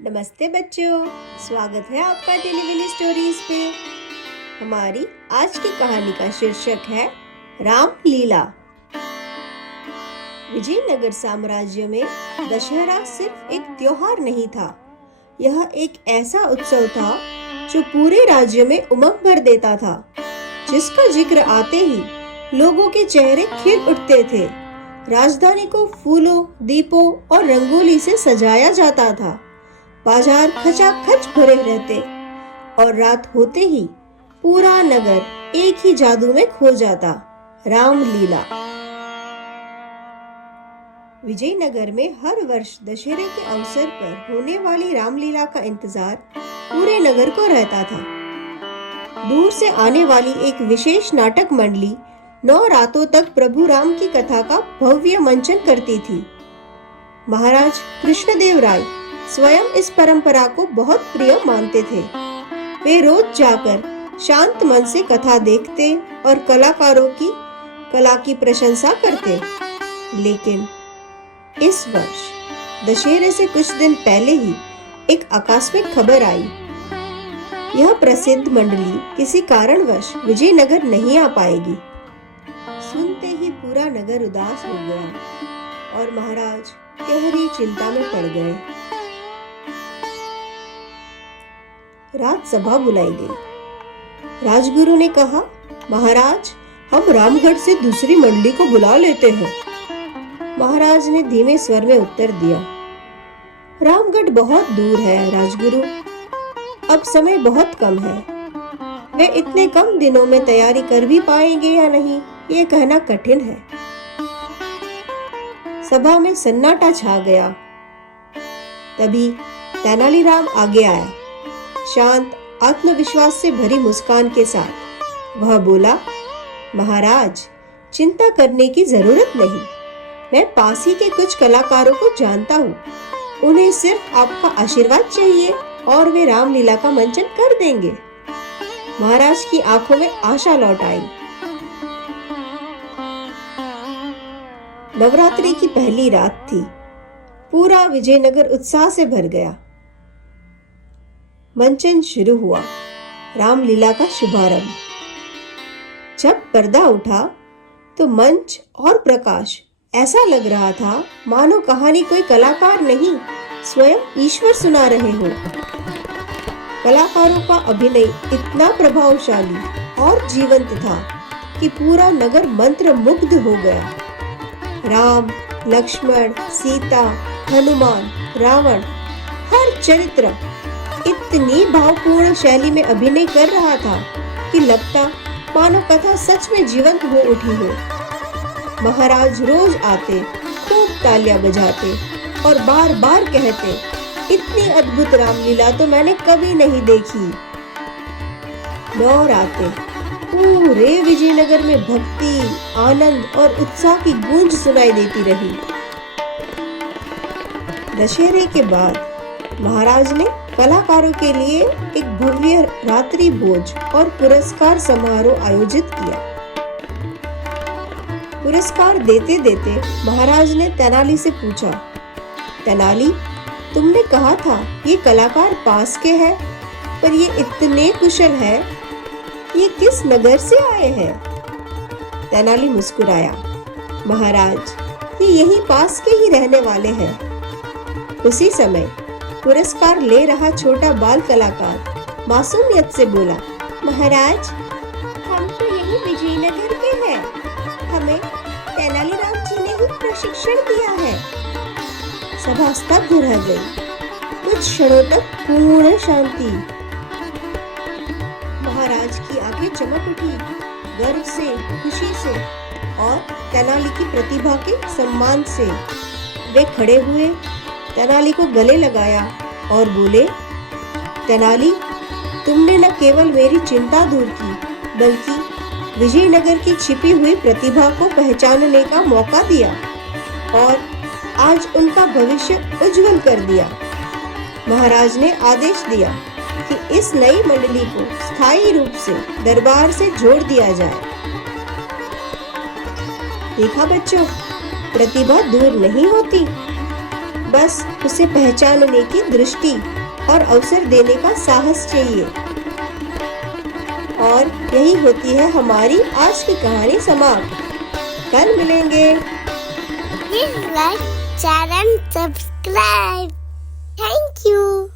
नमस्ते बच्चों, स्वागत है आपका टेलीविजन स्टोरीज पे। हमारी आज की कहानी का शीर्षक है रामलीला। विजयनगर साम्राज्य में दशहरा सिर्फ एक त्योहार नहीं था, यह एक ऐसा उत्सव था जो पूरे राज्य में उमंग भर देता था, जिसका जिक्र आते ही लोगों के चेहरे खिल उठते थे। राजधानी को फूलों, दीपों और रंगोली से सजाया जाता था। बाजार खचाखच भरे रहते और रात होते ही पूरा नगर एक ही जादू में खो जाता, रामलीला। विजयनगर में हर वर्ष दशहरे के अवसर पर होने वाली रामलीला का इंतजार पूरे नगर को रहता था। दूर से आने वाली एक विशेष नाटक मंडली 9 रातों तक प्रभु राम की कथा का भव्य मंचन करती थी। महाराज कृष्णदेव राय स्वयं इस परंपरा को बहुत प्रिय मानते थे। वे रोज जाकर शांत मन से कथा देखते और कलाकारों की कला की प्रशंसा करते। लेकिन इस वर्ष दशहरे से कुछ दिन पहले ही एक आकस्मिक खबर आई। यह प्रसिद्ध मंडली किसी कारणवश विजयनगर नहीं आ पाएगी। सुनते ही पूरा नगर उदास हो गया और महाराज गहरी चिंता में पड़ गए। रात सभा बुलाई गई। राजगुरु ने कहा, महाराज, हम रामगढ़ से दूसरी मंडली को बुला लेते हैं। महाराज ने धीमे स्वर में उत्तर दिया, रामगढ़ बहुत दूर है राजगुरु, अब समय बहुत कम है। वे इतने कम दिनों में तैयारी कर भी पाएंगे या नहीं, ये कहना कठिन है। सभा में सन्नाटा छा गया। तभी तेनालीराम आगे आया। शांत, आत्मविश्वास से भरी मुस्कान के साथ वह बोला, महाराज, चिंता करने की जरूरत नहीं। मैं पास ही के कुछ कलाकारों को जानता हूँ। उन्हें सिर्फ आपका आशीर्वाद चाहिए और वे रामलीला का मंचन कर देंगे। महाराज की आंखों में आशा लौट आई। नवरात्रि की पहली रात थी। पूरा विजयनगर उत्साह से भर गया। मंचन शुरू हुआ। रामलीला का शुभारंभ। जब पर्दा उठा तो मंच और प्रकाश ऐसा लग रहा था मानो कहानी कोई कलाकार नहीं, स्वयं ईश्वर सुना रहे हो। कलाकारों का अभिनय इतना प्रभावशाली और जीवंत था कि पूरा नगर मंत्र मुग्ध हो गया। राम, लक्ष्मण, सीता, हनुमान, रावण, हर चरित्र इतनी भावपूर्ण शैली में अभिनय कर रहा था कि लगता मानो कथा सच में जीवंत हो उठी हो। महाराज रोज आते, खूब तालियां बजाते और बार बार कहते, इतनी अद्भुत रामलीला तो मैंने कभी नहीं देखी। 9 रातें पूरे विजयनगर में भक्ति, आनंद और उत्साह की गूंज सुनाई देती रही। दशहरे के बाद महाराज ने कलाकारों के लिए एक भव्य रात्रि भोज और पुरस्कार समारोह आयोजित किया। पुरस्कार देते देते महाराज ने तेनाली से पूछा, तेनाली, तुमने कहा था ये कलाकार पास के हैं, पर ये इतने कुशल हैं, ये किस नगर से आए हैं? तेनाली मुस्कुराया, महाराज, ये यहीं पास के ही रहने वाले हैं। उसी समय पुरस्कार ले रहा छोटा बाल कलाकार मासूमियत से बोला, महाराज, हम तो यही विजयनगर के हैं। हमें तेनालीराम जी ने ही प्रशिक्षण दिया है। सभा स्तब्ध रह गई। कुछ क्षणों तक पूर्ण शांति। महाराज की आंखें चमक उठी, गर्व से, खुशी से और तेनाली की प्रतिभा के सम्मान से। वे खड़े हुए, तेनाली को गले लगाया और बोले, तेनाली, तुमने न केवल मेरी चिंता दूर की, बल्कि विजयनगर की छिपी हुई प्रतिभा को पहचानने का मौका दिया और आज उनका भविष्य उज्जवल कर दिया। महाराज ने आदेश दिया कि इस नई मंडली को स्थायी रूप से दरबार से जोड़ दिया जाए। देखा बच्चों, प्रतिभा दूर नहीं होती, बस उसे पहचानने की दृष्टि और अवसर देने का साहस चाहिए। और यही होती है हमारी आज की कहानी समाप्त। कल मिलेंगे। Please like, share and subscribe. Thank you.